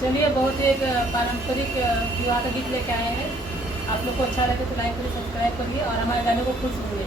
चलिए बहुत एक पारंपरिक विवाह का गीत लेके आए हैं। आप लोग को अच्छा लगे तो लाइक करिए, सब्सक्राइब करिए और हमारे गाने को खुश हुए।